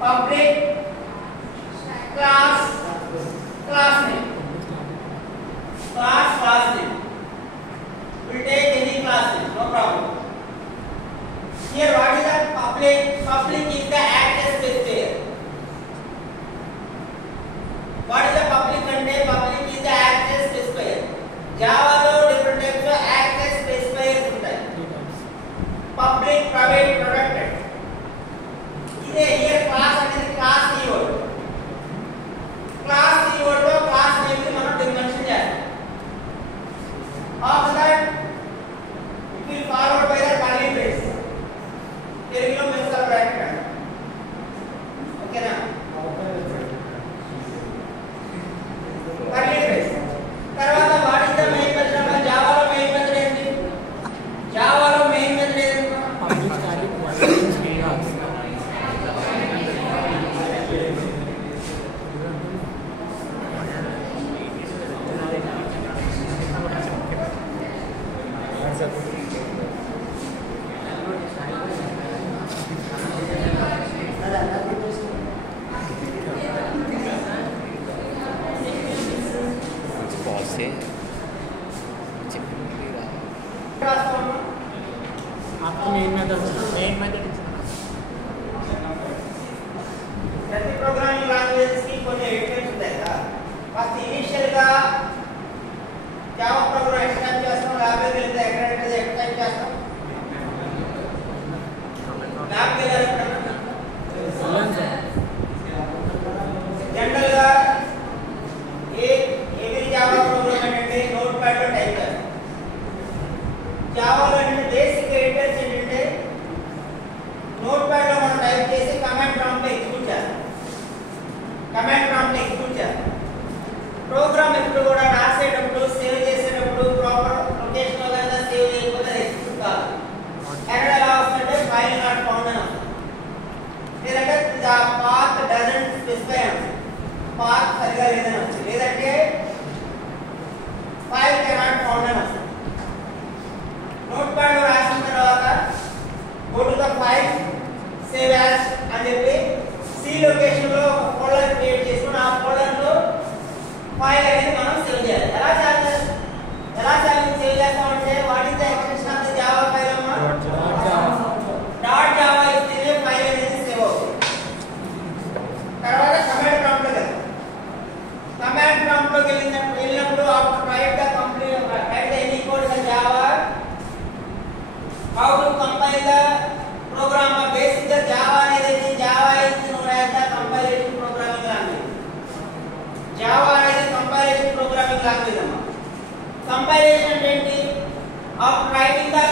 public class name. Class name. We'll take any class name, no problem. Here what is that? Public is the access specifier. What is the public content? Public is the access specifier. Java lo different types of access specifiers ఉంటాయి. Public, private, protected. ఇదే here class అనేది class keyword. Class keyword లో class name ని మనం dimension చేయాలి. After that it will followed by the curly brace. తెలుగులో mention bracket. ఓకేనా? curly brace. తర్వాత what is the main method? Java లో main method ఏంటి? Java లో main method ఏంటి? public static void आपको मेन मेथड ప్రతి ప్రోగ్రామింగ్ లాంగ్వేజెస్ కి కొన్ని ఎలిమెంట్స్ ఉంటాయి కదా. ఫస్ట్ ఇనిషియల్ గా జావా ప్రోగ్రామ్ ఎక్స్ట్రాక్ట్ చేస్తాం, ల్యాబ్ లోకి వెళ్తే ఎక్కడ ఎక్స్ట్రాక్ట్ చేస్తాం, ల్యాబ్ కి వెళ్ళాలంటే జనరల్ గా ఏవి జావా ప్రోగ్రామ్ అంటే నోట్ ప్యాడ్ లో టైప్ చేస్తాం. జావాలో అంటే బేసిక్ ఎడిటర్స్ ఏంటంటే నోట్ ప్యాడ్ లో మనం టైప్ చేసి కమాండ్ ప్రాంప్ట్ లో ఎగ్జిక్యూట్ చేస్తాం. ప్రోగ్రామ్ ఎప్పుడు కూడా రాసేటప్పుడు సేవ్ చేసేటప్పుడు ప్రాపర్ లొకేషన్ లో కనుక సేవ్ చేయకపోతే ఎగ్జిక్యూట్ కాదు. ఎర్రర్ ఎలా వస్తుందంటే ఫైల్ నాట్ ఫౌండ్ అని వస్తుంది. లేదంటే ద పాత్ డజంట్ స్పెసిఫై అని, పాత్ సరిగా లేదని వస్తుంది, లేదంటే ఫైల్ కెనాట్ ఫౌండ్ అని వస్తుంది. నోట్ ప్యాడ్ లో రాసిన తర్వాత go to the file save as అని చెప్పి సి లొకేషన్ లో ఒక ఫోల్డర్ క్రియేట్ చేసుకుని ఆ ఫోల్డర్ లో ఫైల్ అనేది మనం సేవ్ చేయాలి. ఎలా సేవ్ చేస్తామంటే what is the extension of the Java file అమ్మా? డాట్ జావా ఇస్తేనే ఫైల్ అనేది సేవ్ అవుతుంది. తర్వాత కమాండ్ ప్రాంప్ట్ లో వెళ్తాం. కమాండ్ ప్రాంప్ట్ లోకి వెళ్ళినప్పుడు after right the complete right the any code in Java how to compile the program. Basic the Java అనేది Java is known as the compilation programming language. Java అనేది compilation programming language అమ్మా. Compilation ఏంటి? After writing the